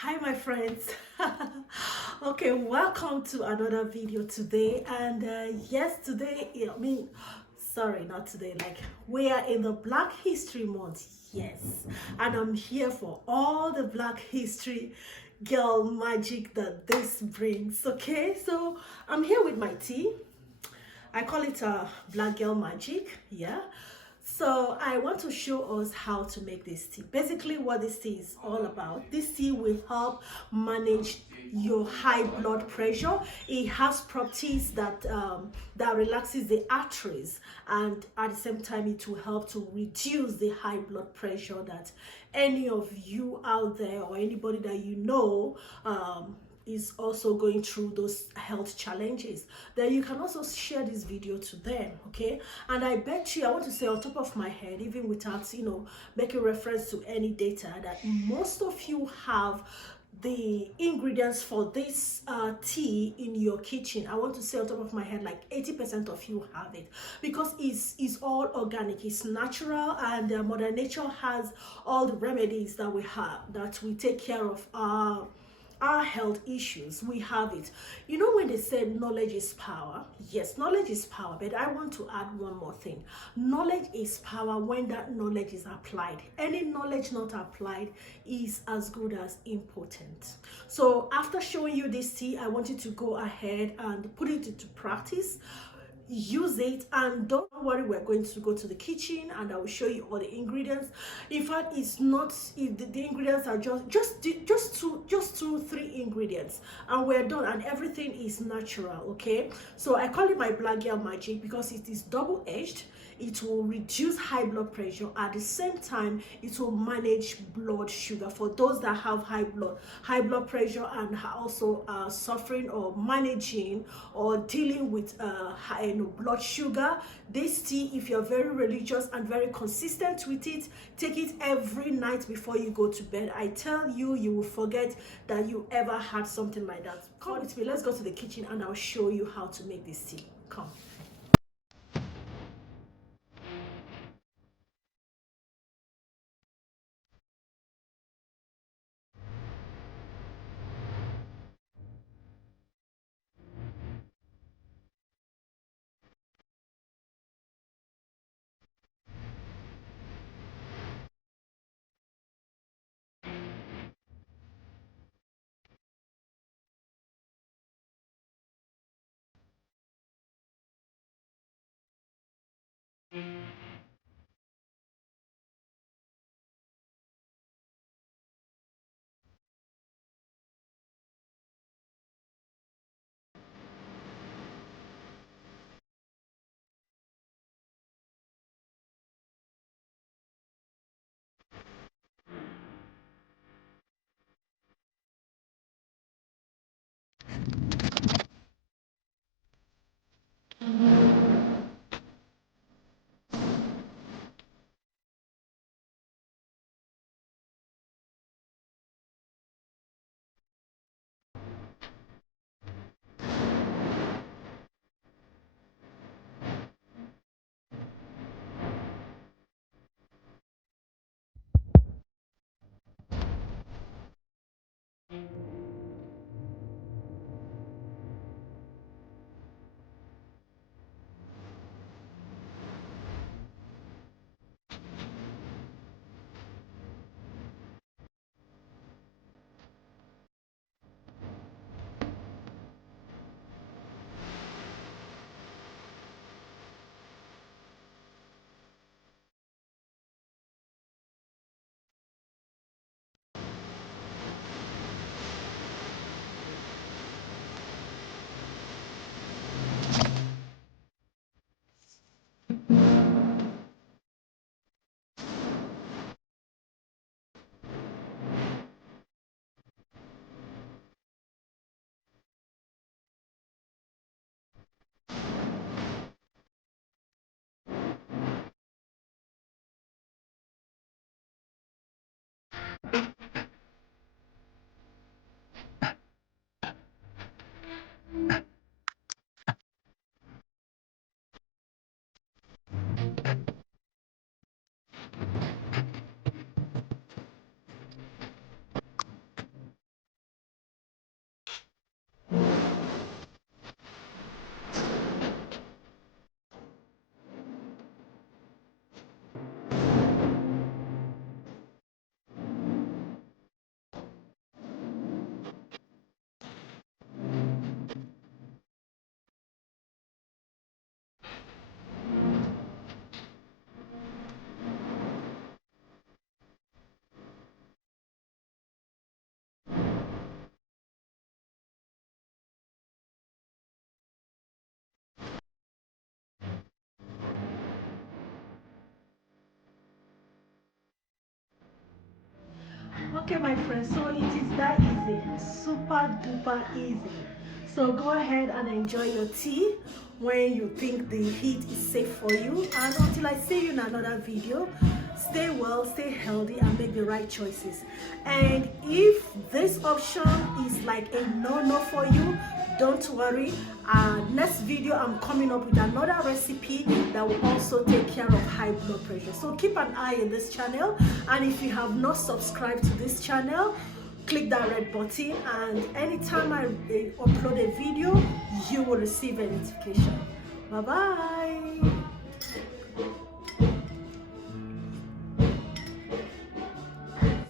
Hi my friends. Okay, welcome to another video today. And yes, today, sorry, not today, like we are in the Black History Month. Yes, and I'm here for all the Black History girl magic that this brings. Okay, so I'm here with my tea. I call it Black Girl Magic. Yeah. So I want to show us how to make this tea. Basically, what this tea is all about. This tea will help manage your high blood pressure. It has properties that relaxes the arteries, and at the same time, it will help to reduce the high blood pressure that any of you out there or anybody that you know is also going through those health challenges, then you can also share this video to them. Okay, and I bet you, I want to say on top of my head, even without making reference to any data, that most of you have the ingredients for this tea in your kitchen. I want to say on top of my head, like 80% of you have it, because it's all organic, it's natural, and Mother Nature has all the remedies that we have, that we take care of our health issues. We have it. You know, when they say knowledge is power, yes, knowledge is power, but I want to add one more thing. Knowledge is power when that knowledge is applied. Any knowledge not applied is as good as impotent. So after showing you this tea, I want you to go ahead and put it into practice. Use it, and don't worry, we're going to go to the kitchen and I will show you all the ingredients. In fact, it's not, if the ingredients are just two three ingredients and we're done, and everything is natural. Okay, so I call it my Black Girl Magic because it is double-edged. It will reduce high blood pressure. At the same time, it will manage blood sugar for those that have high blood pressure and also suffering or managing or dealing with high blood sugar. This tea, if you're very religious and very consistent with it, take it every night before you go to bed. I tell you, you will forget that you ever had something like that. Come with me, let's go to the kitchen and I'll show you how to make this tea. Come. Okay, my friends, so it is that easy, super duper easy. So go ahead and enjoy your tea when you think the heat is safe for you. And until I see you in another video, stay well, stay healthy, and make the right choices. And if this option is like a no-no for you, don't worry. Next video I'm coming up with another recipe that will also take care of high blood pressure. So keep an eye on this channel, and if you have not subscribed to this channel, click that red button, and anytime I upload a video, you will receive a notification. Bye bye.